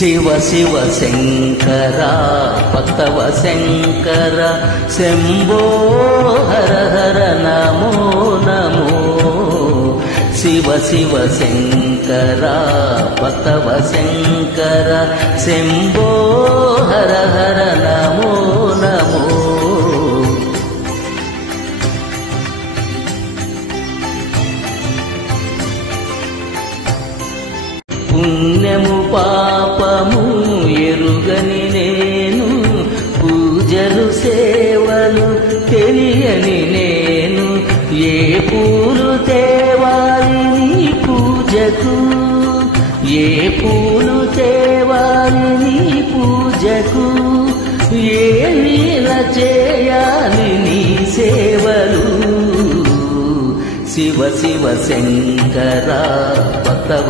శివ శివ శంకర భక్తవ శంకర శంభో హర హర నమో నమో శివ శివ శంకర భక్తవ శంకర శంభో హర హర నమో నమో పుణ్యము పాపము ఎరుగని నేను పూజలు సేవలు తెలియని నేను ఏ పూలు తేవాలి నీ పూజకు ఏ పూలు తేవాలి నీ పూజకు ఏ లీల చేయాలి నీ సేవలు శివ శివ శంకర భక్తవ